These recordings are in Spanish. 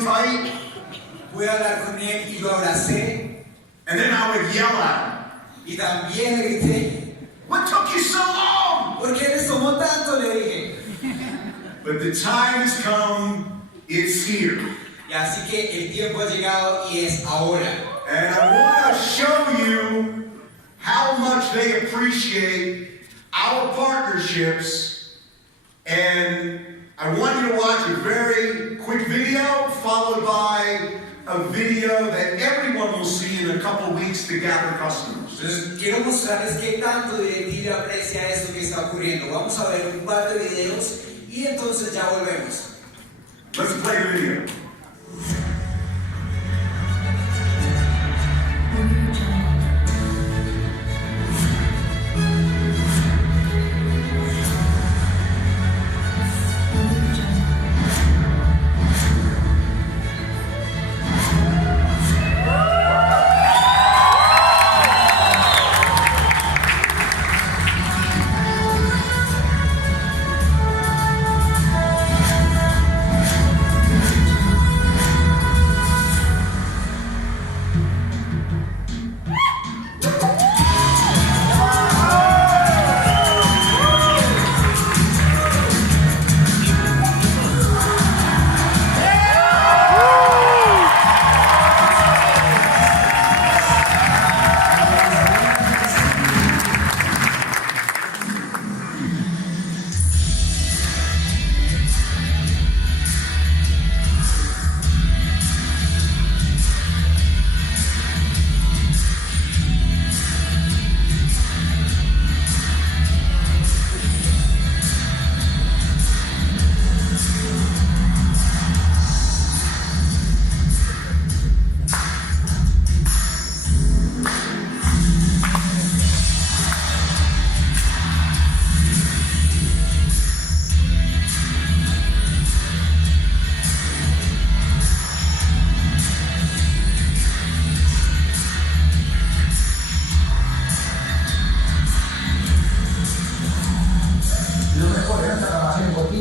so tight. Pude hablar con él y lo abracé. And then I would yell at him. Y también le grité. What took you so long? ¿Por qué les tomó tanto? Le dije. But the time has come, it's here. Y así que el tiempo ha llegado y es ahora. And I want to show you how much they appreciate our partnerships. And I want you to watch a very quick video followed by a video that everyone will see in a couple weeks to gather customers. Entonces, quiero mostrarles qué tanto Directv aprecia esto que está ocurriendo. Vamos a ver un par de videos y entonces ya volvemos. Let's play the video.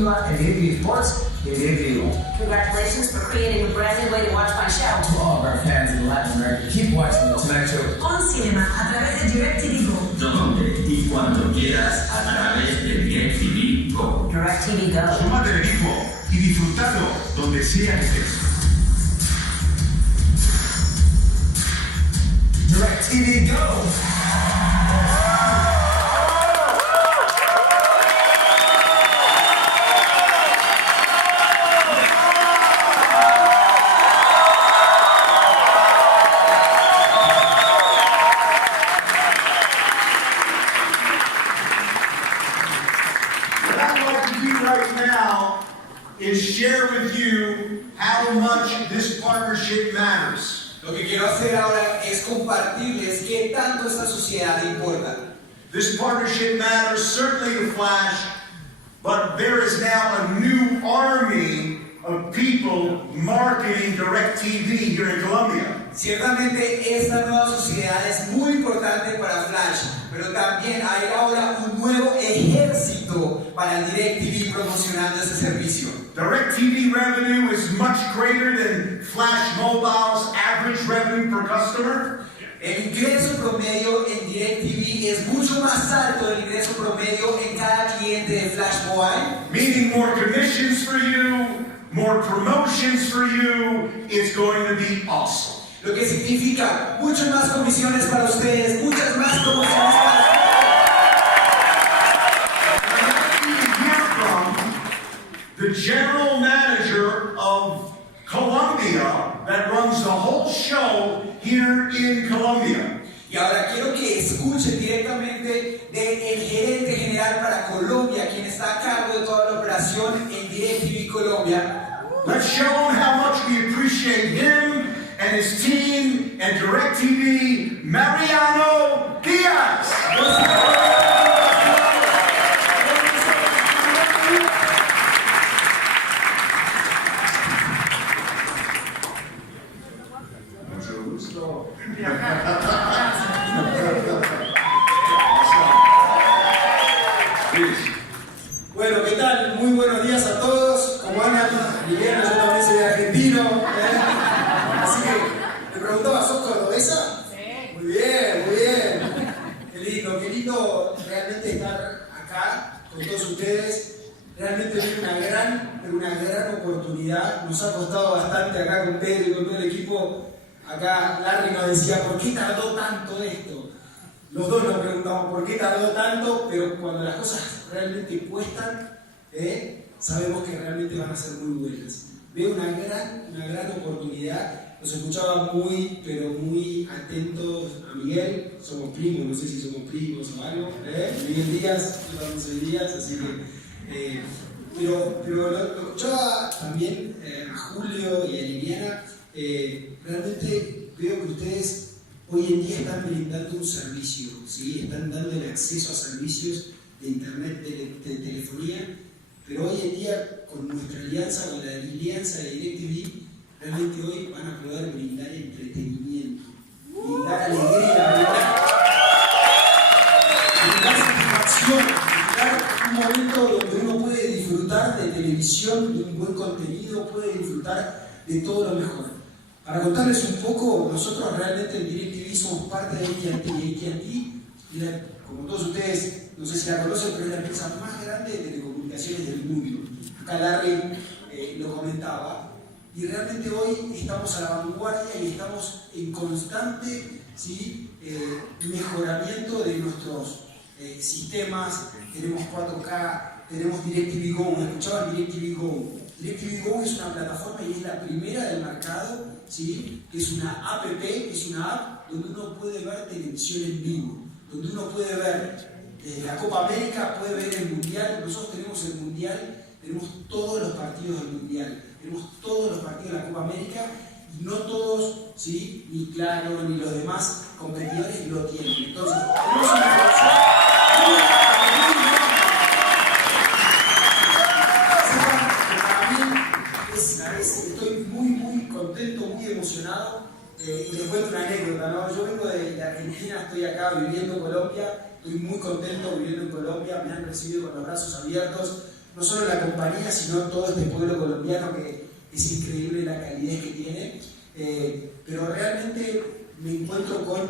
And Directv Sports and Directv. Congratulations for creating a brand new way to watch my show. To all of our fans in Latin America, keep watching the Tonight Show. On cinema a través de Directv Go. Donde y cuando quieras a través de Directv Go. Directv Go. Súmate al equipo y disfrutalo donde sea que estés. Directv Go. Is share with you how much this partnership matters. Lo que quiero hacer ahora es compartirles qué tanto esta sociedad importa. This partnership matters certainly to Flash, but there is now a new army of people marketing Directv here in Colombia. Ciertamente esta nueva sociedad es muy importante para Flash, pero también hay ahora un nuevo ejército para el Directv promocionando este servicio. Directv revenue is much greater than Flash Mobile's average revenue per customer. El ingreso promedio en Directv es mucho más alto del ingreso promedio en cada cliente de Flash Mobile. Meaning more commissions for you, more promotions for you. It's going to be awesome. Lo que significa muchas más comisiones para ustedes, muchas más promociones para ustedes. The general manager of Colombia that runs the whole show here in Colombia. Y ahora quiero que escuchen directamente del gerente general para Colombia, quien está a cargo de toda la operación en Directv Colombia. Let's show him how much we appreciate him and his team and Directv, Mariano Diaz. Bueno, ¿qué tal? Muy buenos días a todos. ¿Cómo andan? Bien, yo también soy argentino. esa? Sí. Muy bien, muy bien. Qué lindo realmente estar acá con todos ustedes. Realmente es una gran oportunidad. Nos ha costado bastante acá con Pedro y con todo el equipo. Acá Larry nos decía, ¿por qué tardó tanto esto? Los dos nos preguntamos, ¿por qué tardó tanto? Pero cuando las cosas realmente cuestan, sabemos que realmente van a ser muy buenas. Veo una gran oportunidad. Los escuchaba pero muy atentos a Miguel. Somos primos, no sé si somos primos o algo. Miguel Díaz, yo también soy Díaz, así que... pero lo escuchaba también a Julio y a Liliana. Realmente veo que ustedes hoy en día están brindando un servicio, ¿sí? Están dándole acceso a servicios de internet, de telefonía, pero hoy en día con nuestra alianza, con la alianza de Directv, realmente hoy van a poder brindar entretenimiento, brindar alegría, brindar satisfacción, brindar un momento donde uno puede disfrutar de televisión, de un buen contenido, puede disfrutar de todo lo mejor. Para contarles un poco, nosotros realmente en Directv somos parte de AT&T. AT&T, como todos ustedes, no sé si la conocen, pero es la empresa más grande de telecomunicaciones del mundo. Acá Larry lo comentaba. Y realmente hoy estamos a la vanguardia y estamos en constante, ¿sí? Mejoramiento de nuestros sistemas. Tenemos 4K, tenemos Directv Go. ¿Escuchaban Directv Go? Directv Go es una plataforma y es la primera del mercado, ¿sí? Que es una app, es una app donde uno puede ver televisión en vivo, donde uno puede ver la Copa América, puede ver el Mundial. Nosotros tenemos el Mundial, tenemos todos los partidos del Mundial, tenemos todos los partidos de la Copa América y no todos, ¿sí? Ni Claro ni los demás competidores lo tienen. Entonces, tenemos una información estoy muy contento, muy emocionado. Y les cuento una anécdota, ¿no? Yo vengo de Argentina, estoy acá viviendo en Colombia, estoy muy contento viviendo en Colombia, me han recibido con los brazos abiertos, no solo la compañía, sino todo este pueblo colombiano que es increíble la calidez que tiene. Pero realmente me encuentro con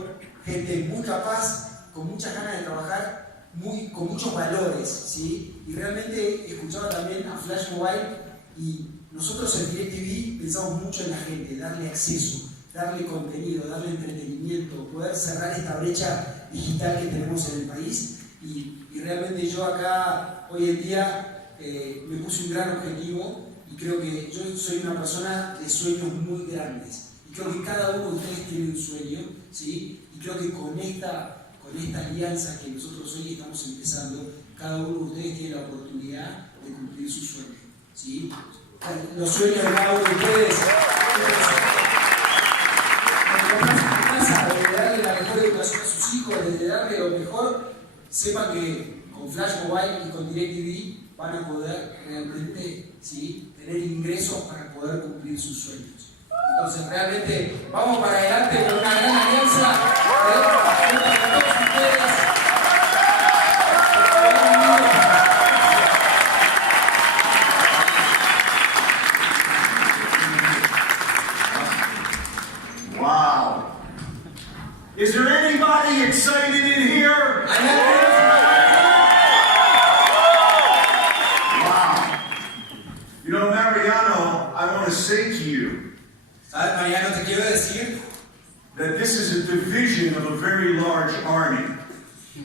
gente muy capaz, con muchas ganas de trabajar, con muchos valores, ¿sí? Y realmente escuchaba también a Flash Mobile y nosotros en Directv pensamos mucho en la gente, darle acceso, darle contenido, darle entretenimiento, poder cerrar esta brecha digital que tenemos en el país. Y realmente yo acá, hoy en día, me puse un gran objetivo y creo que yo soy una persona de sueños muy grandes. Y creo que cada uno de ustedes tiene un sueño, ¿sí? Y creo que con esta alianza que nosotros hoy estamos empezando, cada uno de ustedes tiene la oportunidad de cumplir su sueño, ¿sí? Los sueños de cada uno de ustedes, de darle la mejor educación a sus hijos, de darle lo mejor, sepan que con Flash Mobile y con Directv van a poder realmente, ¿sí? Tener ingresos para poder cumplir sus sueños. Entonces realmente vamos para adelante con una gran alianza con todos ustedes. Is there anybody excited in here? Wow. You know, Mariano, I want to say to you Mariano, te quiero decir that this is a division of a very large army.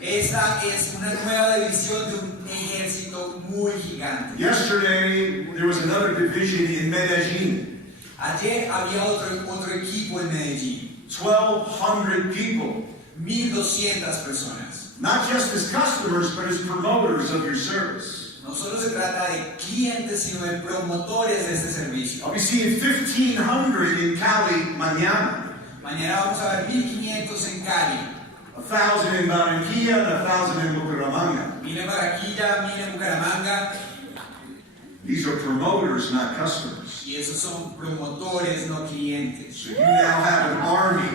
Esa es una nueva división de un ejército muy gigante. Yesterday, there was another division in Medellín. Ayer había otro equipo en Medellín. 1,200 people. 1,200 personas. Not just as customers, but as promoters of your service. No solo se trata de clientes, sino de promotores de este servicio. I'll be seeing 1,500 in Cali mañana. Mañana vamos a ver 1,500 en Cali. 1,000 in Barranquilla and 1,000 in Bucaramanga. 1,000 en Barranquilla, 1,000 en Bucaramanga. These are promoters, not customers. Y esos son promotores, no clientes. So you now have an army.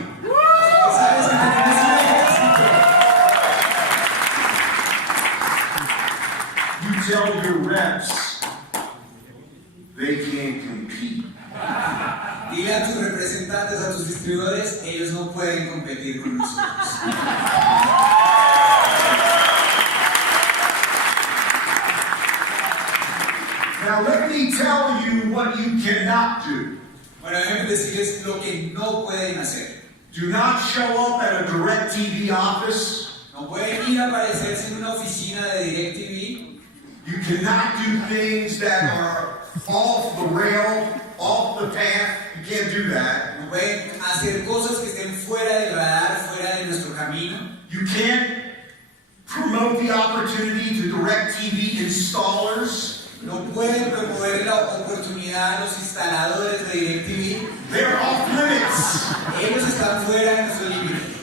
¿Sabes que tenemos un ejército? You tell your reps they can't compete. Dile a tus representantes, a tus distribuidores, ellos no pueden competir con nosotros. Now let me tell you what you cannot do. Bueno, déjenme decirles lo que no pueden hacer. Do not show up at a Directv office. No pueden ir a aparecerse en una oficina de Directv. You cannot do things that are off the rail, off the path. You can't do that. No pueden hacer cosas que estén fuera del radar, fuera de nuestro camino. You can't promote the opportunity to Directv installers. No pueden promover la oportunidad a los instaladores de Directv. They're off limits. Ellos están fuera de nuestro límite.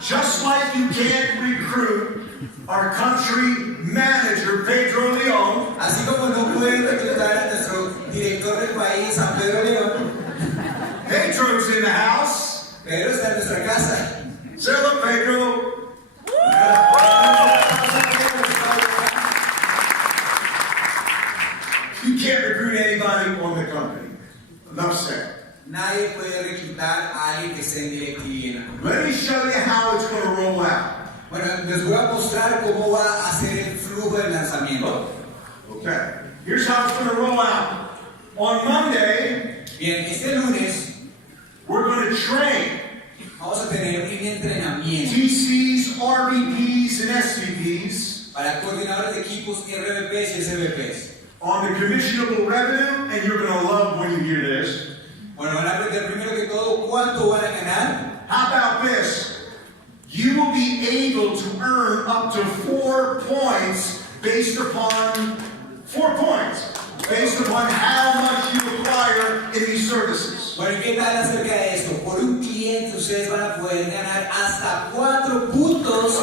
Just like you can't recruit our country manager, Pedro León. Así como no pueden reclutar a nuestro director del país, a Pedro León. Pedro's in the house. Pedro está en nuestra casa. Say hello, Pedro. You can't recruit anybody on the company. Enough said. Nadie puede reclutar a alguien que esté en Directv en la compañía. Let me show you how it's going to roll out. Bueno, les voy a mostrar cómo va a ser el flujo del lanzamiento. Okay. Here's how it's going to roll out. On Monday, Bien, este lunes we're going to train vamos a tener un entrenamiento TCs, RVPs, and SVPs para coordinadores de equipos, RVPs y SVPs. on the commissionable revenue, and you're going to love when you hear this. Bueno, van a aprender primero que todo cuánto van a ganar. How about this? You will be able to earn up to 4 points based upon how much you acquire in these services. Bueno, ¿y qué tal acerca de esto? Por un cliente ustedes van a poder ganar hasta 4 puntos.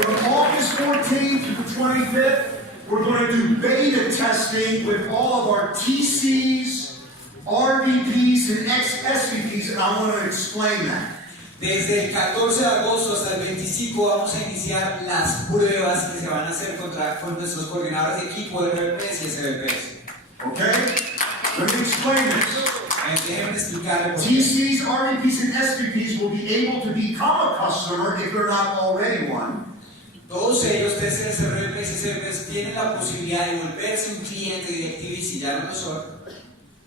From August 14th to the 25th, we're going to do beta testing with all of our TCs, RVPs, and SVPs, and I want to explain that. Desde el 14 de agosto hasta el 25 vamos a iniciar las pruebas que se van a hacer con nuestros coordinadores de equipo de RVPs y SVPs. Okay? Let me explain this. Déjenme explicarle por qué. TCs, RVPs, and SVPs will be able to become a customer if they're not already one. Todos ellos, TCs, RVPs y SVPs, tienen la posibilidad de volverse un cliente Directv si ya no lo son.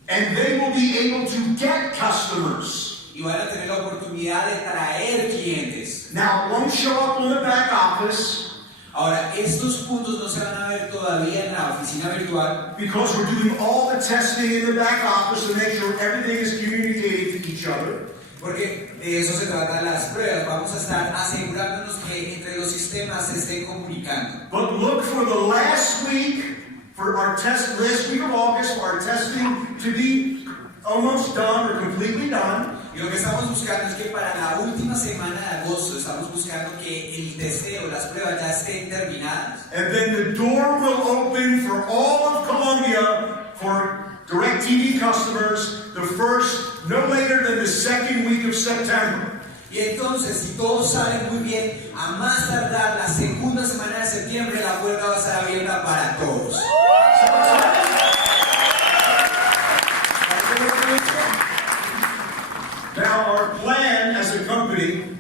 And they will be able to get customers. Y van a tener la oportunidad de traer clientes. Now, it won't show up on the back office Ahora, estos puntos no se van a ver todavía en la oficina virtual because we're doing all the testing in the back office to make sure everything is communicating to each other. porque de eso se tratan las pruebas. Vamos a estar asegurándonos que entre los sistemas se estén comunicando. But look for the last week for our last week of August, for our testing to be almost done or completely done. Y lo que estamos buscando es que para la última semana de agosto estamos buscando que el testeo, las pruebas ya estén terminadas. And then the door will open for all of Colombia for Directv customers the first, no later than the second week of September. Y entonces, si todo sale muy bien, a más tardar la segunda semana de septiembre la puerta va a estar abierta para todos. Now our plan as a company,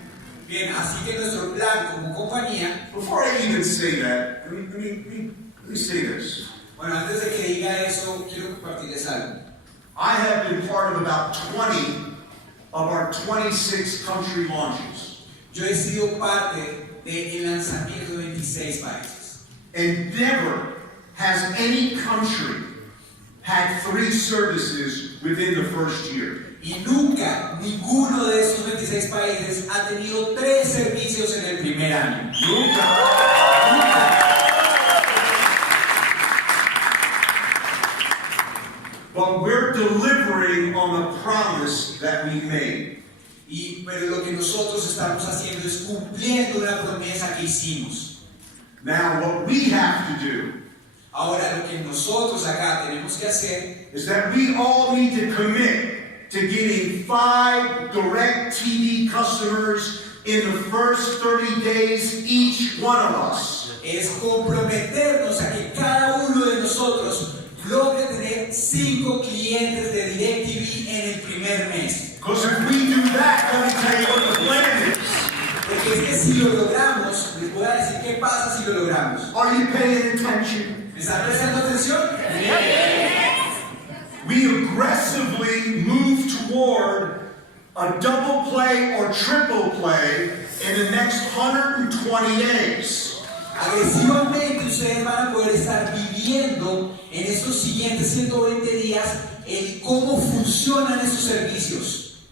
Bien, así que nuestro plan como compañía, before I even say that, let me say this. bueno, antes de que diga eso, quiero compartirles algo. I have been part of about 20 of our 26 country launches. Yo he sido parte del lanzamiento de 26 países. And never has any country had 3 services within the first year. Y nunca, ninguno de estos 26 países ha tenido 3 servicios en el primer año. Nunca. But we're delivering on the promise that we made. Pero lo que nosotros estamos haciendo es cumpliendo una promesa que hicimos. Now, what we have to do Ahora, lo que nosotros acá tenemos que hacer is that we all need to commit to getting 5 Directv customers in the first 30 days, each one of us. es comprometernos a que cada uno de nosotros 5 clientes de Directv en el primer mes. Because if we do that, let me tell you what the plan is. Porque es que si lo logramos, les voy a decir qué pasa si lo logramos. Are you paying attention? ¿Me están prestando atención? We aggressively move toward a double play or triple play in the next 120 days. Agresivamente ustedes van a poder estar viviendo en estos siguientes 120 días el cómo funcionan esos servicios.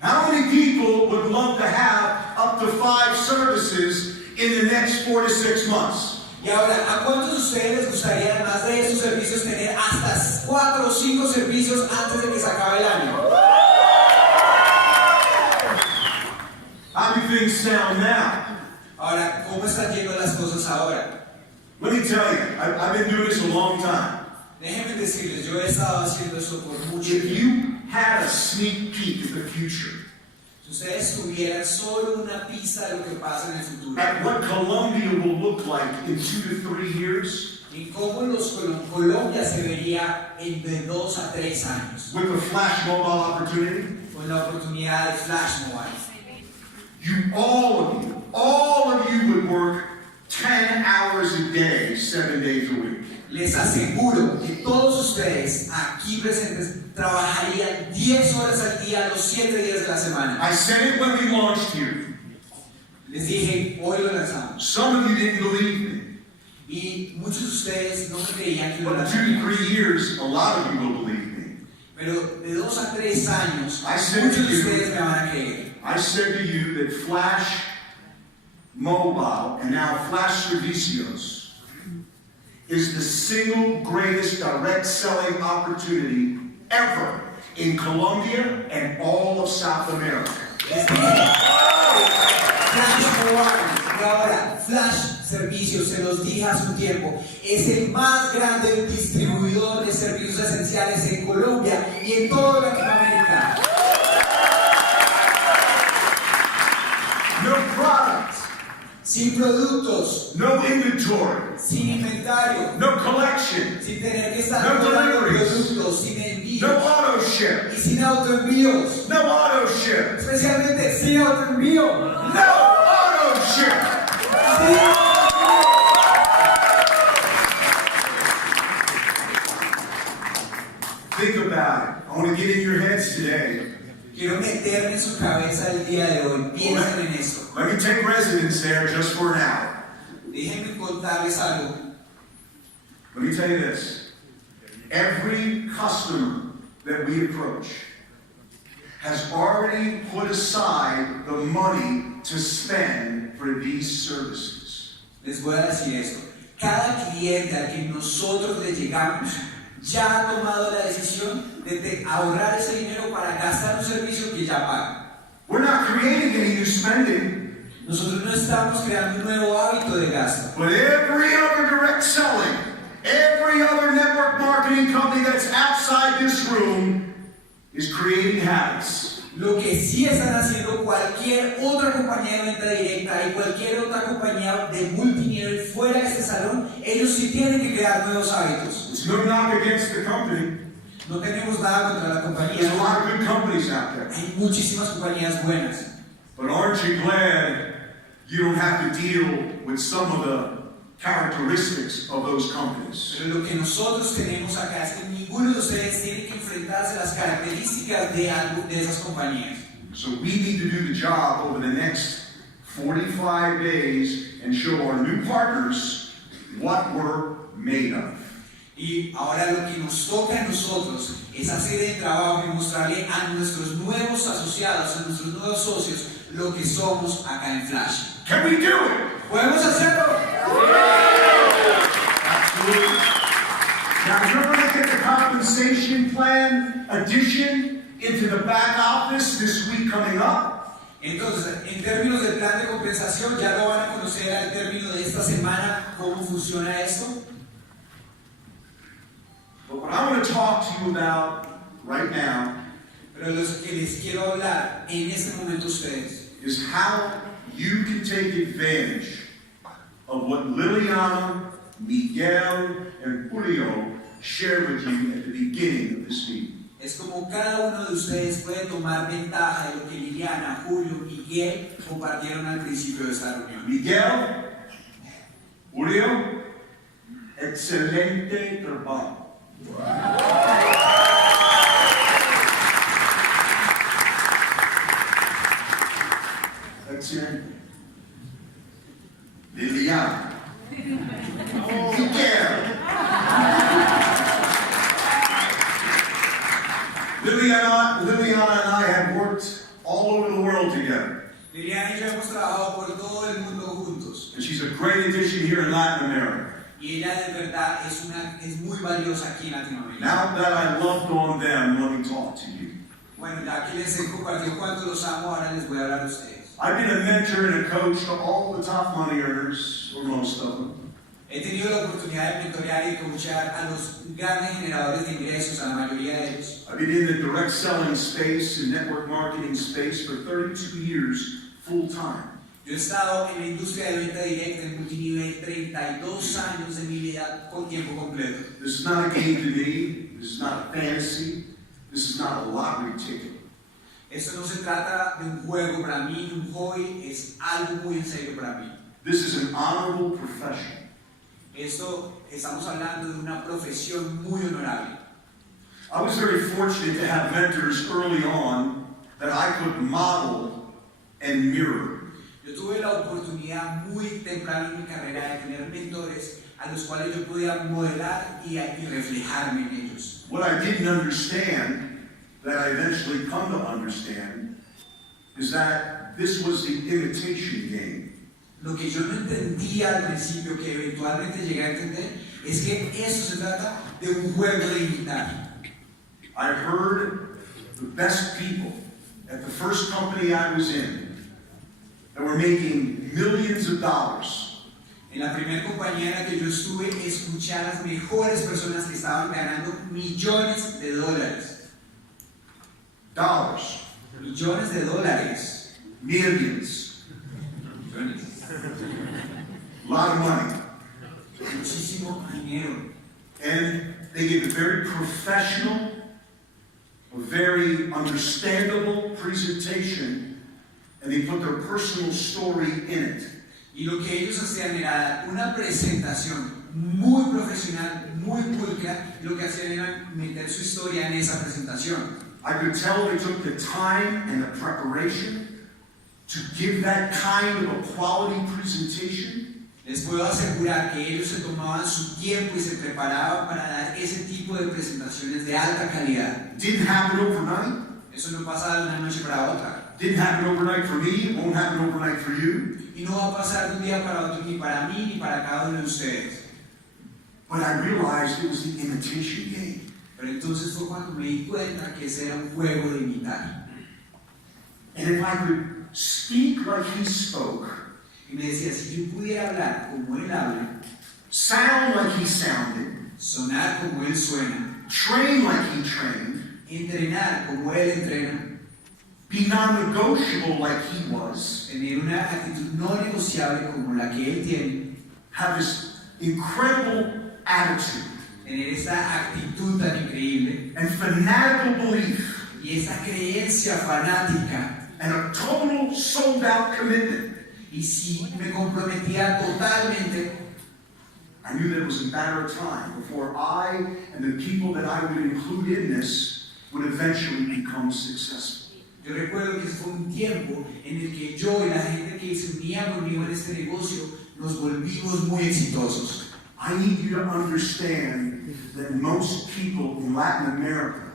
How many people would love to have up to 5 services in the next 4 to 6 months? Y ahora, ¿a cuántos de ustedes les gustaría, además de esos servicios, tener hasta 4 o 5 servicios antes de que se acabe el año? How do things sound now? Ahora, ¿cómo están yendo las cosas ahora? Let me tell you, I've been doing this a long time. Déjenme decirles, yo he estado haciendo eso por mucho If tiempo. you had a sneak peek at the future, Si ustedes tuvieran solo una pista de lo que pasa en el futuro, at what Colombia will look like in 2 to 3 years, y cómo Colombia se vería en de 2 a 3 años, with the Flash mobile opportunity, con la oportunidad de Flash Mobile. all of you would work 10 hours a day, 7 days a week. Les aseguro que todos ustedes aquí presentes trabajarían 10 horas al día, los 7 días de la semana. I said it when we launched here. Les dije, hoy lo lanzamos. Some of you didn't believe me. Y muchos de ustedes no me creían que lo But in 2 to lanzamos. 3 years, a lot of you will believe me. Pero de 2 a 3 años, I said muchos to de you- ustedes me van a creer. I said to you that Flash Mobile and now Flash Servicios is the single greatest direct selling opportunity ever in Colombia and all of South America. Les dije, Flash Mobile y ahora Flash Servicios, se los dije hace un tiempo, es el más grande distribuidor de servicios esenciales en Colombia y en toda Latinoamérica. No product, Sin productos, no inventory, sin inventario, no collection, sin tener que estar No comprando deliveries. productos, sin no envíos auto ship, y sin autoenvíos. no auto ship, Especialmente sin autoenvío. no auto ship. Think about it. I want to get in your heads today. Quiero meterme en su cabeza el día de hoy. Piensen en esto. Let me take residence there just for an hour. Déjenme contarles algo. Let me tell you this. Every customer that we approach has already put aside the money to spend for these services. Les voy a decir esto. Cada cliente al que nosotros le llegamos ya ha tomado la decisión de ahorrar ese dinero para gastar un servicio que ya paga. We're not creating any new spending, Nosotros no estamos creando un nuevo hábito de gasto. but every other direct selling, every other network marketing company that's outside this room is creating habits. Lo que sí están haciendo cualquier otra compañía de venta directa y cualquier otra compañía de multinivel fuera de este salón, ellos sí tienen que crear nuevos hábitos. It's no knock against the company. No tenemos nada contra la There's a compañía. lot of good companies out there. Hay muchísimas compañías buenas. But aren't you glad you don't have to deal with some of the characteristics of those companies? Pero lo que nosotros tenemos acá es que ninguno de ustedes tiene que enfrentarse a las características de esas compañías. So we need to do the job over the next 45 days and show our new partners what we're made of. Y ahora lo que nos toca a nosotros es hacer el trabajo y mostrarle a nuestros nuevos asociados, a nuestros nuevos socios, lo que somos acá en Flash. Can we do it? ¿Podemos hacerlo? Absolutely. Now, you're going to get the compensation plan addition into the back office this week coming up. Entonces, en términos del plan de compensación, ya lo van a conocer al término de esta semana cómo funciona esto. But what I want to talk to you about right now Pero lo que les quiero hablar en este momento a ustedes is how you can take advantage of what Liliana, Miguel, and Julio shared with you at the beginning beginning of this meeting. Es como cada uno de ustedes puede tomar ventaja de lo que Liliana, Julio y Miguel compartieron al principio de esta reunión. Miguel, Julio, excelente trabajo. Excelente. Liliana. Miguel. Liliana and I have worked all over the world together. Liliana y yo hemos trabajado por todo el mundo juntos. And she's a great addition here in Latin America. Y ella de verdad es muy valiosa aquí en Latinoamérica. Now that I loved on them, let me talk to you. Bueno, ya que les he compartido cuánto los amo, ahora les voy a hablar a ustedes. I've been a mentor and a coach to all the top money earners, or most of them. He tenido la oportunidad de mentorear y coachar a los grandes generadores de ingresos, a la mayoría de ellos. I've been in the direct selling space and network marketing space for 32 years full time. Yo he estado en la industria de venta directa en multinivel 32 años de mi vida con tiempo completo. This is not a game to me. This is not a fantasy. This is not a lottery ticket. Esto no se trata de un juego para mí, un hobby, es algo muy en serio para mí. This is an honorable profession. Esto, estamos hablando de una profesión muy honorable. I was very fortunate to have mentors early on that I could model and mirror. Yo tuve la oportunidad muy temprano en mi carrera de tener mentores a los cuales yo podía modelar y reflejarme en ellos. What I didn't understand, that I eventually come to understand, is that this was the imitation game. Lo que yo no entendía al principio, que eventualmente llegué a entender, es que eso se trata de un juego de imitar. I heard the best people at the first company I was in that were making millions of dollars. En la primera compañía en la que yo estuve, escuché a las mejores personas que estaban ganando millones de dólares. Dollars. Millones de dólares. Millions. Millones. A lot of money. Muchísimo dinero. And they gave a very professional, a very understandable presentation, and they put their personal story in it. Y lo que ellos hacían era una presentación muy profesional, muy pulcra, y lo que hacían era meter su historia en esa presentación. I could tell they took the time and the preparation to give that kind of a quality presentation. Les puedo asegurar que ellos se tomaban su tiempo y se preparaban para dar ese tipo de presentaciones de alta calidad. Didn't happen overnight. Eso no pasa de una noche para otra. Didn't happen overnight for me. It won't happen overnight for you. Y no va a pasar de un día para otro ni para mí ni para cada uno de ustedes. But I realized it was the imitation game. Pero entonces fue cuando me di cuenta que ese era un juego de imitar. And if I could speak like he spoke, Y me decía, si yo pudiera hablar como él habla, sound like he sounded, sonar como él suena, train like he trained, entrenar como él entrena, be non-negotiable like he was, tener una actitud no negociable como la que él tiene, have this incredible attitude tener esta actitud tan increíble and fanatical belief y esa creencia fanática, and a total sold-out commitment, y si me comprometía totalmente, I knew there was a matter of time before I and the people that I would include in this would eventually become successful. yo recuerdo que fue un tiempo en el que yo y la gente que se unía conmigo en este negocio nos volvimos muy exitosos. I need you to understand that most people in Latin America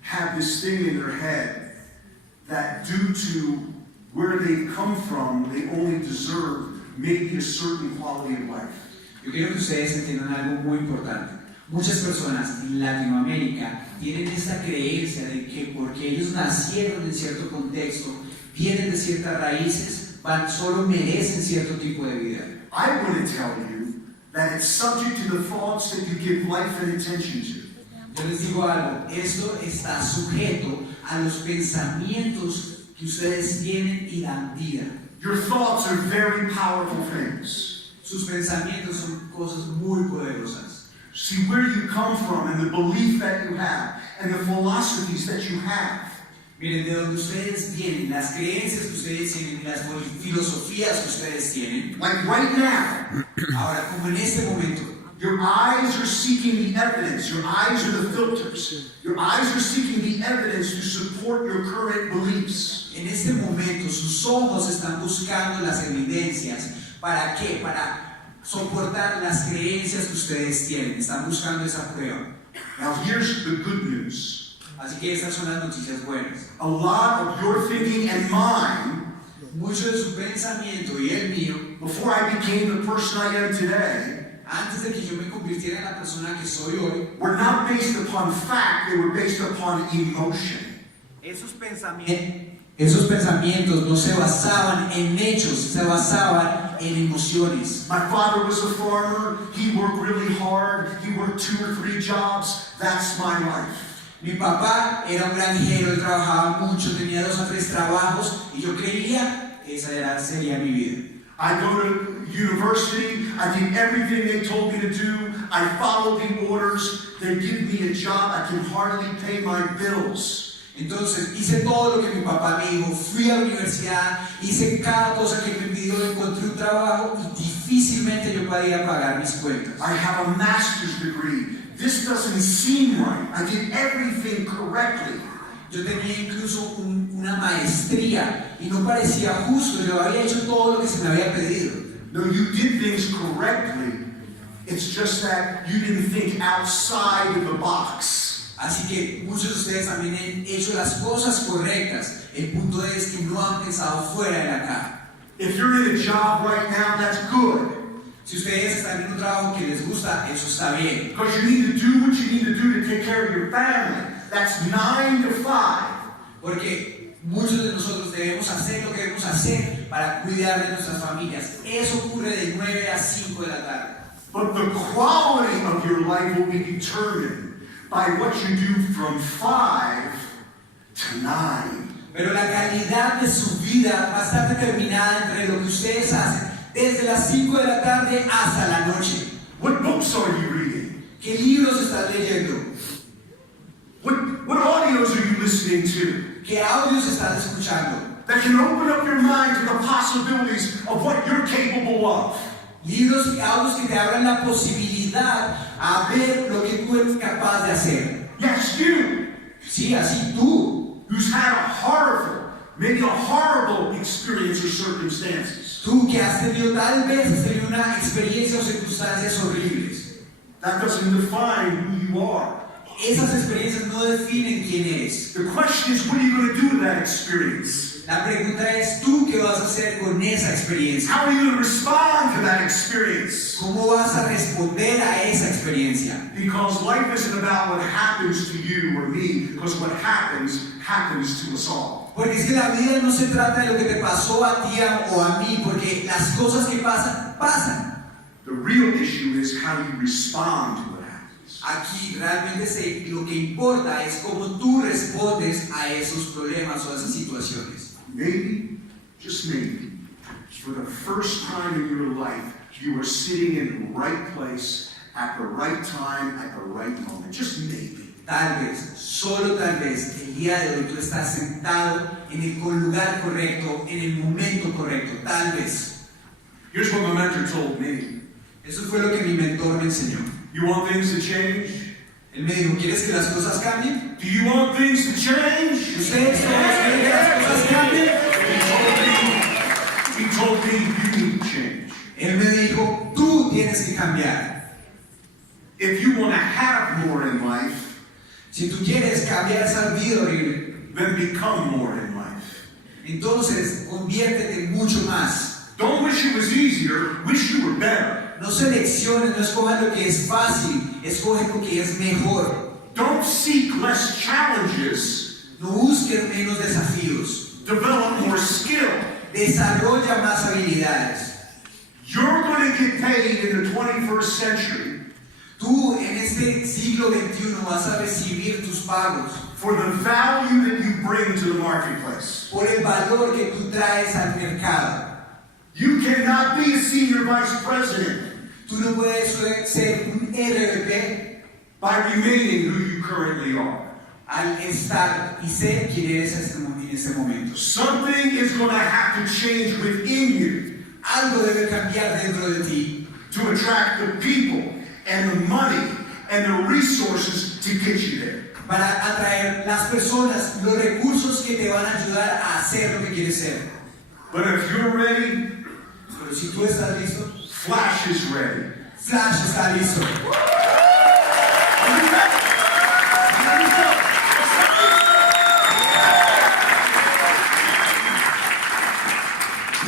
have this thing in their head that due to where they come from, they only deserve maybe a certain quality of life. Yo quiero que ustedes entiendan algo muy importante. Muchas personas en Latinoamérica tienen esta creencia de que porque ellos nacieron en cierto contexto, vienen de ciertas raíces, solo merecen cierto tipo de vida. I want to tell you that it's subject to the thoughts that you give life and attention to. Yo les digo algo, esto está sujeto a los pensamientos que ustedes tienen y dan vida. Your thoughts are very powerful things. Sus pensamientos son cosas muy poderosas. see where you come from and the belief that you have and the philosophies that you have. Miren, de donde ustedes vienen, las creencias que ustedes tienen, las filosofías que ustedes tienen. Like right now, Ahora, como en este momento, your eyes are seeking the evidence. Your eyes are the filters. Your eyes are seeking the evidence to support your current beliefs. en este momento, sus ojos están buscando las evidencias. ¿Para qué? Para soportar las creencias que ustedes tienen. Están buscando esa prueba. Now here's the good news. Así que estas son las noticias buenas. A lot of your thinking and mine, Mucho de su pensamiento y el mío, before I became the person I am today, antes de que yo me convirtiera en la persona que soy hoy, were not based upon fact, they were based upon emotion. esos pensamientos no se basaban en hechos, se basaban en emociones. My father was a farmer, he worked really hard, he worked 2 or 3 jobs, that's my life. Mi papá era un granjero, él trabajaba mucho, tenía 2 a 3 trabajos y yo creía que esa sería mi vida. I go to university, I did everything they told me to do, I followed the orders, they give me a job, I can hardly pay my bills. Entonces hice todo lo que mi papá me dijo, fui a la universidad, hice cada cosa que me pidió, encontré un trabajo y difícilmente yo podía pagar mis cuentas. I have a master's degree. This doesn't seem right. I did everything correctly. Yo tenía incluso una maestría y no parecía justo, yo había hecho todo lo que se me había pedido. No, you did things correctly. It's just that you didn't think outside of the box. Así que muchos de ustedes también han hecho las cosas correctas. El punto es que no han pensado fuera de la caja. If you're in a job right now, that's good. Si ustedes están en un trabajo que les gusta, eso está bien. Because you need to do what you need to do to take care of your family. That's 9 to 5. Porque muchos de nosotros debemos hacer lo que debemos hacer para cuidar de nuestras familias. Eso ocurre de 9 a 5 de la tarde. But the quality of your life will be determined by what you do from 5 to 9. Pero la calidad de su vida va a estar determinada entre lo que ustedes hacen desde las 5 de la tarde hasta la noche. What books are you reading? ¿Qué libros estás leyendo? What audios are you listening to? ¿Qué audios estás escuchando? That can open up your mind to the possibilities of what you're capable of. Libros y audios que te abran la posibilidad a ver lo que tú eres capaz de hacer. Yes, you, Sí, así tú. who's had a horrible, maybe a horrible experience or circumstances. Tú que has tenido tal vez una experiencia o circunstancias horribles. That doesn't define who you are. Esas experiencias no definen quién eres. The question is, what are you going to do with that experience? La pregunta es, ¿tú qué vas a hacer con esa experiencia? How are you going to respond to that experience? ¿Cómo vas a responder a esa experiencia? Because life isn't about what happens to you or me, because what happens to us all. Porque es que la vida no se trata de lo que te pasó a ti o a mí, porque las cosas que pasan, pasan. The real issue is how you respond to what happens. Aquí realmente lo que importa es cómo tú respondes a esos problemas o a esas situaciones. Maybe, just maybe, for the first time in your life, you are sitting in the right place, at the right time, at the right moment. Just maybe. Tal vez, solo tal vez, el día de hoy tú estás sentado en el lugar correcto, en el momento correcto, tal vez. Here's what my mentor told me. Eso fue lo que mi mentor me enseñó. You want things to change? Él me dijo, ¿quieres que las cosas cambien? Do you want things to change? ¿Ustedes quieren que las cosas cambien? He told me you need to change. Él me dijo, tú tienes que cambiar. If you want to have more in life, Si tú quieres cambiar esa vida horrible, then become more in life. entonces conviértete en mucho más. Don't wish it was easier, wish you were better. No selecciones, no escojas lo que es fácil, escoge lo que es mejor. Don't seek less challenges, No busques menos desafíos, develop more skill. desarrolla más habilidades. You're going to get paid in the 21st century Tú en este siglo XXI vas a recibir tus pagos for the value that you bring to the marketplace. por el valor que tú traes al mercado. You cannot be a senior vice president. Tú no puedes ser un RVP by remaining who you currently are. al estar y ser quien eres en este momento. Something is going to have to change within you Algo debe cambiar dentro de ti to attract the people and the money and the resources to get you there. para atraer las personas, los recursos que te van a ayudar a hacer lo que quieres ser. But if you're ready, Pero si tú estás listo, Flash is ready. Flash está listo.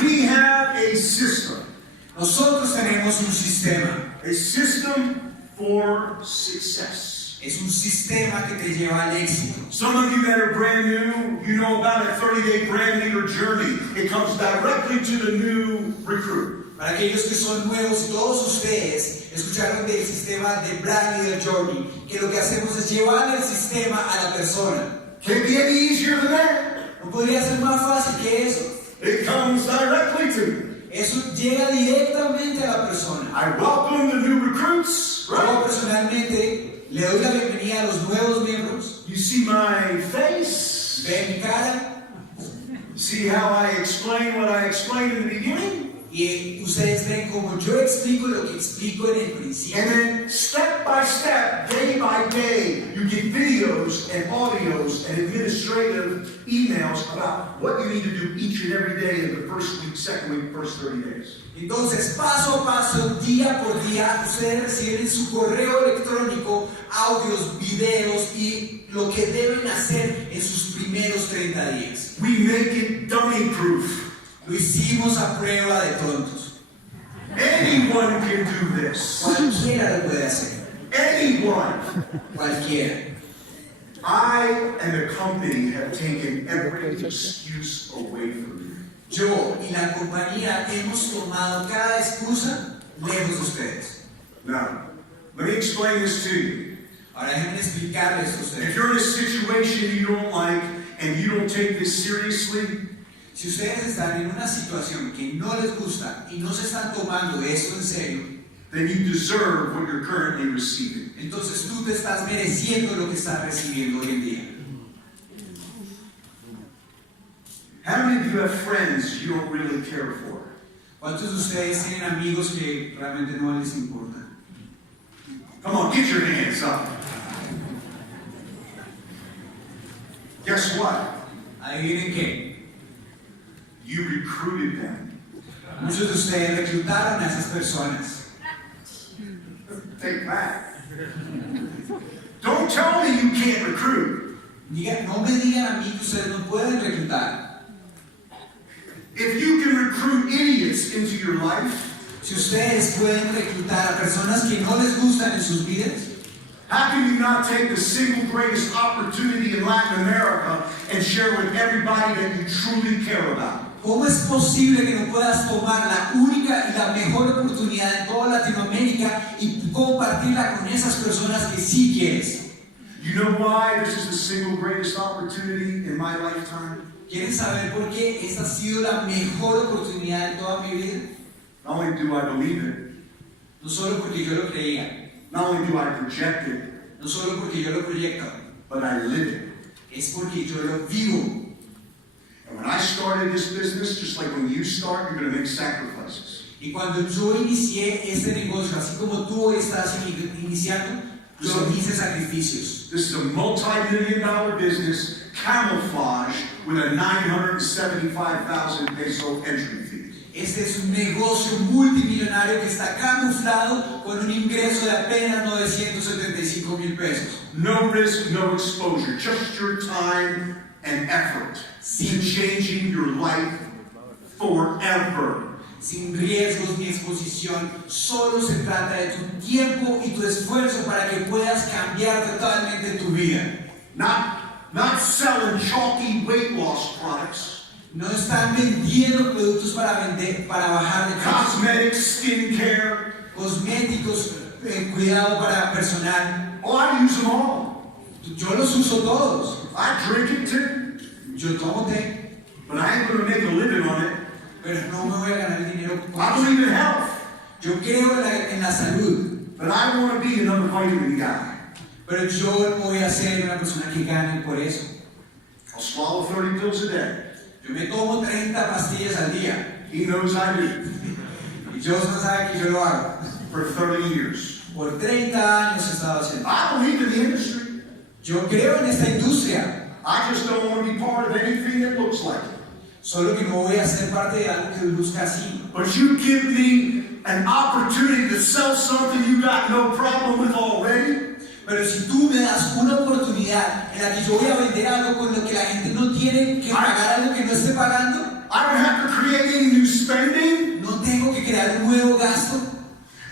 We have a system. Nosotros tenemos un sistema. A system for success. Es un sistema que te lleva al éxito. Some of you that are brand new, you know about a 30-day brand leader journey. It comes directly to the new recruit. Para aquellos que son nuevos, todos ustedes escucharon del sistema de Brand Leader Journey, que lo que hacemos es llevar el sistema a la persona. Can it be any easier than that? No podría ser más fácil que eso. It comes directly to me. Eso llega directamente a la persona. I welcome the new recruits. Yo Right? personalmente le doy la bienvenida a los nuevos miembros. You see my face? Ven mi cara See how I explain what I explained in the beginning? y ustedes ven como yo explico lo que explico en el principio. And then step by step, day by day, you get videos and audios and administrative emails about what you need to do each and every day in the first week, second week, first 30 days. Entonces, paso a paso, día por día, ustedes reciben en su correo electrónico audios, videos y lo que deben hacer en sus primeros 30 días. We make it dummy proof. Lo hicimos a prueba de tontos. Anyone can do this. Cualquiera lo puede hacer. Anyone. Cualquiera. I and the company have taken every excuse away from you. Yo y la compañía hemos tomado cada excusa lejos de ustedes. Now, let me explain this to you. Ahora déjenme explicarles a If ustedes. you're in a situation you don't like and you don't take this seriously, Si ustedes están en una situación que no les gusta y no se están tomando esto en serio, then you deserve what you're currently receiving. entonces tú te estás mereciendo lo que estás recibiendo hoy en día. How many of you have friends you don't really care for? ¿Cuántos de ustedes tienen amigos que realmente no les importa? Come on, get your hands up. Guess what? Adivinen qué. You recruited them. Muchos de ustedes reclutaron a esas personas. Take that. Don't tell me you can't recruit. No me digan a mí que ustedes no pueden reclutar. If you can recruit idiots into your life, Si ustedes pueden reclutar a personas que no les gustan en sus vidas, how can you not take the single greatest opportunity in Latin America and share with everybody that you truly care about? ¿cómo es posible que no puedas tomar la única y la mejor oportunidad en toda Latinoamérica y compartirla con esas personas que sí quieres? You know why this is the single greatest opportunity in my lifetime? ¿Quieren saber por qué esta ha sido la mejor oportunidad de toda mi vida? Not only do I believe it, No solo porque yo lo creía, not only do I project it, no solo porque yo lo proyecto, but I live it. es porque yo lo vivo. And when I started this business, just like when you start, you're going to make sacrifices. Y cuando yo inicié este negocio, así como tú estás iniciando, yo hice sacrificios. This is a multi-million-dollar business camouflaged with a 975,000 peso entry fee. Este es un negocio multimillonario que está camuflado con un ingreso de apenas 975,000 pesos. No risk, no exposure, just your time and effort in changing your life forever. Sin riesgos ni exposición, solo se trata de tu tiempo y tu esfuerzo para que puedas cambiar totalmente tu vida. Not selling chalky weight loss products. No están vendiendo productos para vender, para bajar de peso. Cosmetics, skincare. Cosméticos, cuidado para personal. Oh, I use them all. Yo los uso todos. I drink it too. Yo tomo té, But I ain't going to make a living on it. pero no me voy a ganar dinero con I eso. believe in health. Yo creo en la salud, but I don't want to be another vitamin guy. pero yo no voy a ser una persona que gane por eso. I'll swallow 30 pills a day. Yo me tomo 30 pastillas al día. He knows I do. Y Dios no sabe que yo lo hago. For 30 years. Por 30 años he estado haciendo. I believe in the industry. Yo creo en esta industria, I just don't want to be part of anything that looks like it. solo que no voy a ser parte de algo que luzca así. But you give me an opportunity to sell something you got no problem with already. Pero si tú me das una oportunidad en la que yo voy a vender algo con lo que la gente no tiene que pagar algo que no esté pagando, I don't have to create any new spending. no tengo que crear un nuevo gasto.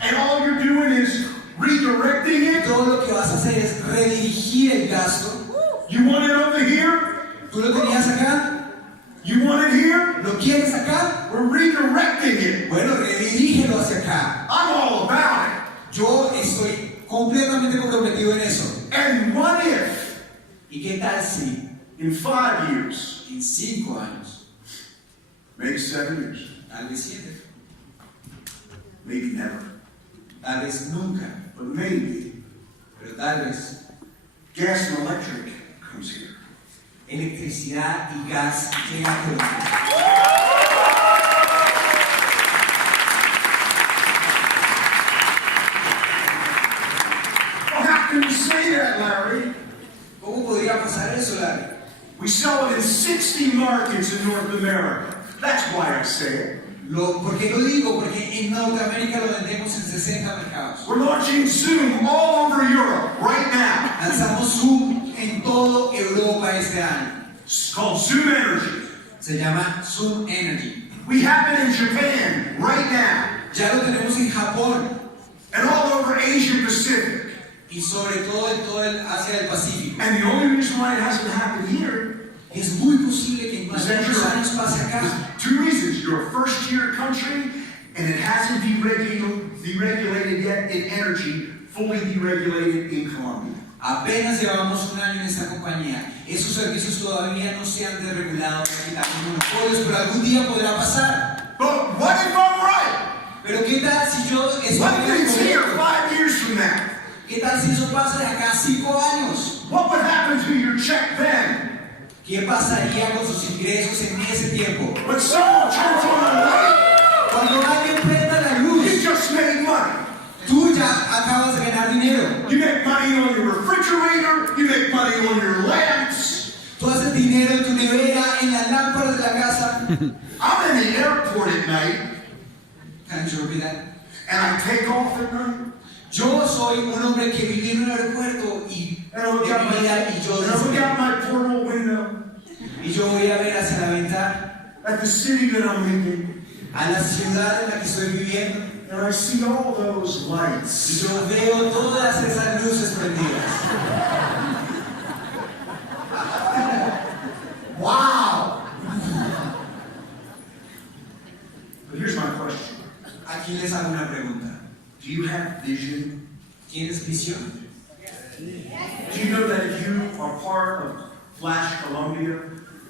And all you're doing is redirecting it. Todo lo que vas a hacer es redirigir el gasto. You want it over here? ¿Tú lo tenías acá? You want it here? ¿Lo quieres acá? We're redirecting it. Bueno, redirígelo hacia acá. I'm all about it. Yo estoy completamente comprometido en eso. And what if, ¿Y qué tal si in 5 years, en 5 años, maybe 7 years, tal vez 7, maybe never, tal vez nunca, but maybe pero tal vez gas and electric comes here? electricidad y gas llegan a Colombia? Well, how can you say that, Larry? ¿Cómo podría pasar eso, Larry? We sell it in 60 markets in North America. That's why I say it. ¿Por qué lo digo? Porque en Norteamérica lo vendemos en 60 mercados. We're launching Zoom all over Europe right now. Lanzamos Zoom en todo Europa este año. It's called Zoom Energy. Se llama Zoom Energy. We have it in Japan right now. Ya lo tenemos en Japón And all over Asia Pacific. y sobre todo en todo el Asia del Pacífico. And the only reason why it hasn't happened here Es muy posible que en más de 2 años pase acá. is 2 reasons. You're a first-tier country, and it hasn't deregulated yet in energy, fully deregulated in Colombia. Apenas llevamos 1 año en esta compañía. Esos servicios todavía no se han desregulado para quitar monopolios, pero algún día podrá pasar. But what if I'm right? Pero ¿qué tal si yo estoy What if it's here correcto? 5 years from now? ¿Qué tal si eso pasa de acá a 5 años? What would happen to your check then? ¿Qué pasaría con sus ingresos en ese tiempo? When someone turns on the light, Cuando alguien prenda la luz, you just made money. tú ya acabas de ganar dinero. You make money on your refrigerator, you make money on your lamps. Tú haces dinero en tu nevera, en las lámparas de la casa. I'm in the airport at night, Can you repeat that? and I take off at night. Yo soy un hombre que viví en un aeropuerto y And I look out my, y yo and I look out my portal window voy a ver hacia la ventana at the city that I'm living, a la ciudad en la que estoy viviendo and I see all those y lights. yo veo todas esas luces prendidas. Wow! But here's my question. Aquí les hago una pregunta. Do you have vision? ¿Tienes visión? Do you know that you are part of Flash Colombia?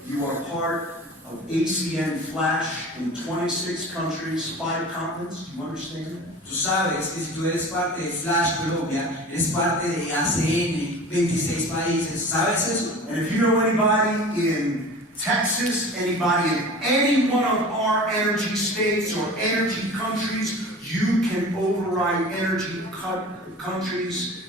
You are part of ACN Flash in 26 countries, 5 continents? Do you understand? Tú sabes que si tú eres parte de Flash Colombia, eres parte de ACN, 26 países. ¿Sabes eso? And if you know anybody in Texas, anybody in any one of our energy states or energy countries, you can override energy countries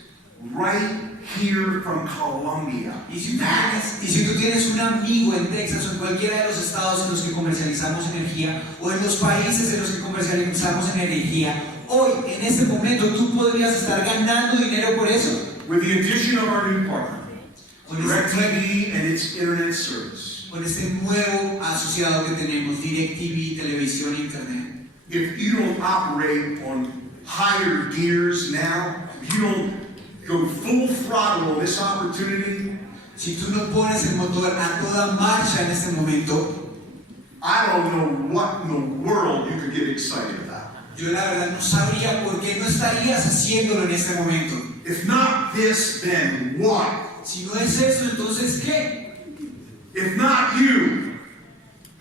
right here from Colombia. Y si tú tienes un amigo en Texas o en cualquiera de los estados en los que comercializamos energía o en los países en los que comercializamos energía, hoy, en este momento, tú podrías estar ganando dinero por eso. With the addition of our new partner, Con Directv and its internet service. Con este nuevo asociado que tenemos, Directv, televisión e internet. If you don't operate on higher gears now, if you don't go full throttle on this opportunity, Si tú no pones el motor a toda marcha en este momento, I don't know what in the world you could get excited about. yo la verdad no sabría por qué no estarías haciéndolo en este momento. If not this, then what? Si no es eso, entonces ¿qué? If not you,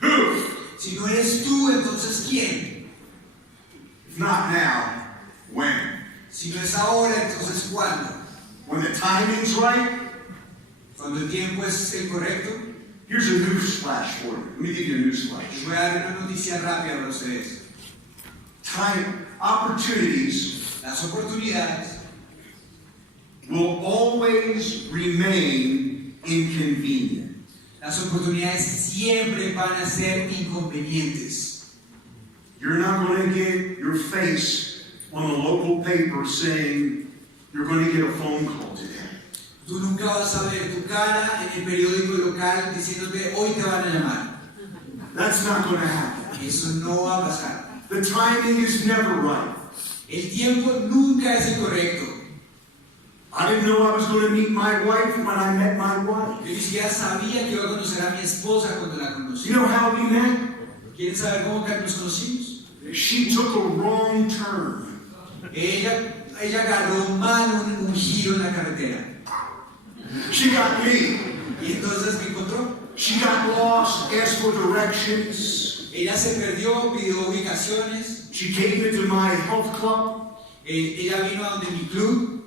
who? Si no eres tú, entonces ¿quién? If not now, when? Si no es ahora, entonces ¿cuándo? When the timing's right? Cuando el tiempo es el correcto. Here's a news flash for you. Let me give you a news Les flash. voy a dar una noticia rápida para ustedes. Time, opportunities Las oportunidades will always remain inconvenient. Las oportunidades siempre van a ser inconvenientes. You're not going to get your face on the local paper saying you're going to get a phone call today. Tú nunca vas a ver tu cara en el periódico local diciéndote hoy te van a llamar. That's not going to happen. Eso no va a pasar. The timing is never right. El tiempo nunca es el correcto. I didn't know I was going to meet my wife when I met my wife. Yo ni siquiera sabía que iba a conocer a mi esposa cuando la conocí. You know how we met? ¿Quieren saber cómo que nos conocimos? She took a wrong turn. Ella agarró mal un giro en la carretera. She got me. Y entonces me encontró. She got lost, asked for directions. Ella se perdió, pidió ubicaciones. She came into my health club. Ella vino a donde mi club.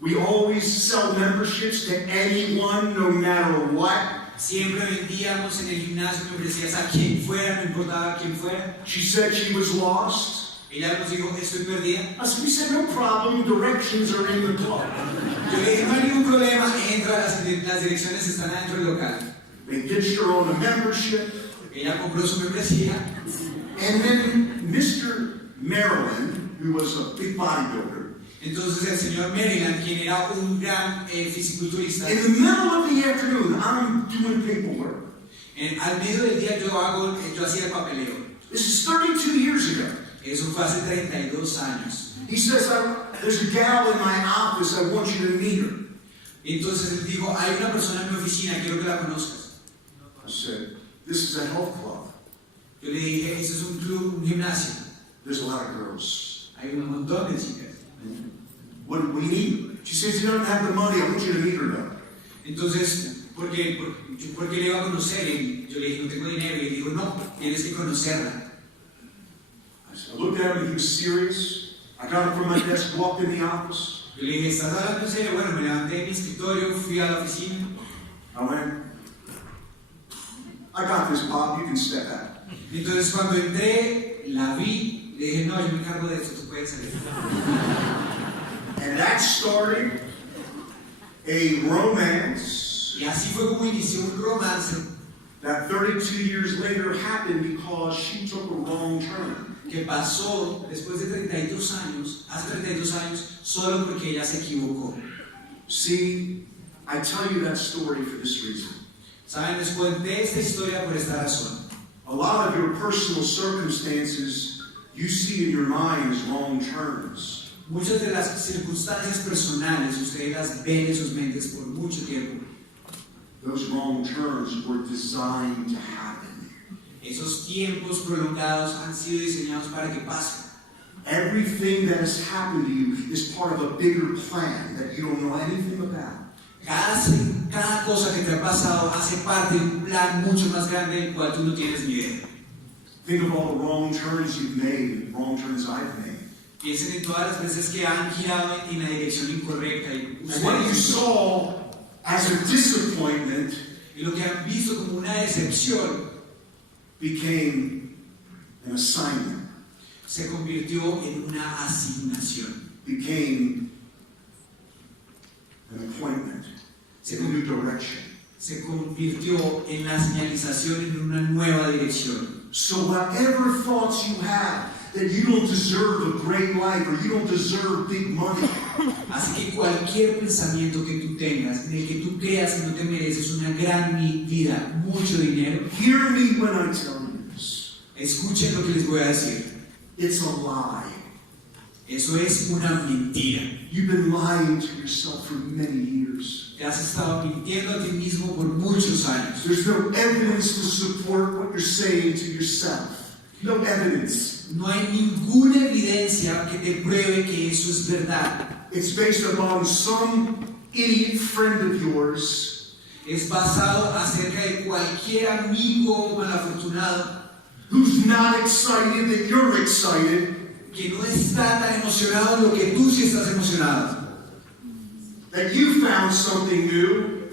We always sell memberships to anyone, no matter what. Siempre vendíamos en el gimnasio, me ofrecías a quien fuera, no importaba quién fuera. She said she was lost. Ella nos dijo, estoy perdida. We said, no problem, directions are in the club. Yo le dije, no hay ningún problema, entra, las direcciones están adentro del local. They ditched her on a membership. Ella compró su membresía. And then Mr. Maryland, who was a big bodybuilder, Entonces el señor Maryland, quien era un gran fisiculturista, in the middle of the afternoon, I'm doing paperwork. al medio del día yo hacía el papeleo. This is 32 years ago. Eso fue hace 32 años. He says, there's a gal in my office, I want you to meet her. Entonces él dijo, hay una persona en mi oficina, quiero que la conozcas. I said, this is a health club. Yo le dije, ese es un club, un gimnasio. There's a lot of girls. Hay un montón de chicas. What do you need? She says, you don't have the money, I want you to meet her now. Entonces, ¿por qué le iba a conocer? Y yo le dije, no tengo dinero. Y él dijo, no, tienes que conocerla. I looked at him and he was serious. I got up from my desk, walked in the office. Yo le dije, ¿estás hablando en serio? Bueno, me levanté de mi escritorio, fui a la oficina. I went, I got this, Bob, you can step out. Entonces cuando entré, la vi, le dije, no, yo me encargo de esto, tú puedes salir. And that started a romance Y así fue como inició un romance that 32 years later happened because she took a wrong turn. que pasó después de 32 años, hace 32 años, solo porque ella se equivocó. See, I tell you that story for this reason. Saben, les conté esta historia por esta razón. A lot of your personal circumstances you see in your mind as wrong turns. Muchas de las circunstancias personales ustedes las ven en sus mentes por mucho tiempo. Those wrong turns were designed to happen. Esos tiempos prolongados han sido diseñados para que pasen. Everything that has happened to you is part of a bigger plan that you don't know anything about. Cada cosa que te ha pasado hace parte de un plan mucho más grande del cual tú no tienes ni idea. Think of all the wrong turns you've made, wrong turns I've made. Piensen en todas las veces que han girado en la dirección incorrecta And what you saw as a disappointment y lo que han visto como una decepción became an assignment, se convirtió en una asignación, became an appointment, in a new direction. se convirtió en la señalización en una nueva dirección. So whatever thoughts you have that you don't deserve a great life or you don't deserve big money, Así que cualquier pensamiento que tú tengas, en el que tú creas que no te mereces una gran vida, mucho dinero, hear me when I tell you this. escuchen lo que les voy a decir. It's a lie. Eso es una mentira. You've been lying to yourself for many years. Te has estado mintiendo a ti mismo por muchos años. There's no evidence to support what you're saying to yourself. No evidence. No hay ninguna evidencia que te pruebe que eso es verdad. It's based upon some idiot friend of yours Es basado acerca de cualquier amigo malafortunado who's not excited that you're excited que no está tan emocionado en lo que tú sí estás emocionado. That you found something new,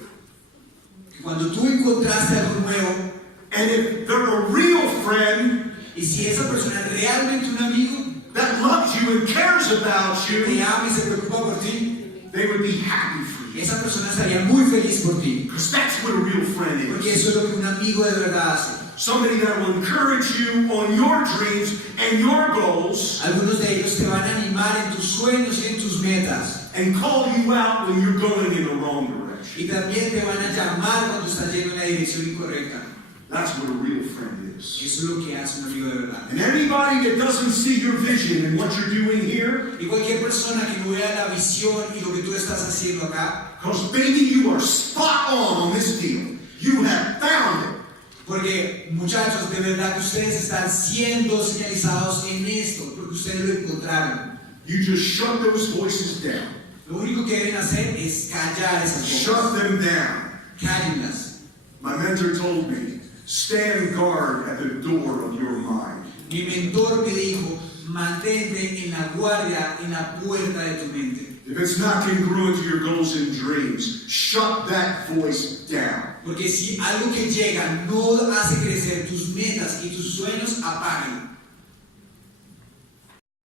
Que cuando tú encontraste algo nuevo, and if they're a real friend y si esa persona es realmente un amigo, that loves you and cares about te you, ama y se preocupa por ti, they would be happy for you. esa persona estaría muy feliz por ti. Because that's what a real friend Porque is. eso es lo que un amigo de verdad hace. Somebody that will encourage you on your dreams and your goals Algunos de ellos te van a animar en tus sueños y en tus metas. and call you out when you're going in the wrong direction. Y también te van a llamar cuando estás yendo en la dirección incorrecta. That's what a real friend is. Eso es lo que hace un amigo de verdad. And anybody that doesn't see your vision and what you're doing here, Y cualquier persona que no vea la visión y lo que tú estás haciendo acá, because baby, you are spot on this deal. You have found it. porque muchachos, de verdad que ustedes están siendo señalizados en esto, porque ustedes lo encontraron. You just shut those voices down. Lo único que deben hacer es callar esas voces. Shut them down. Cállenlas. My mentor told me, stand guard at the door of your mind. Mi mentor me dijo, mantente en la guardia, en la puerta de tu mente. If it's not congruent to your goals and dreams, shut that voice down. Porque si algo que llega no hace crecer tus metas y tus sueños, apágalo.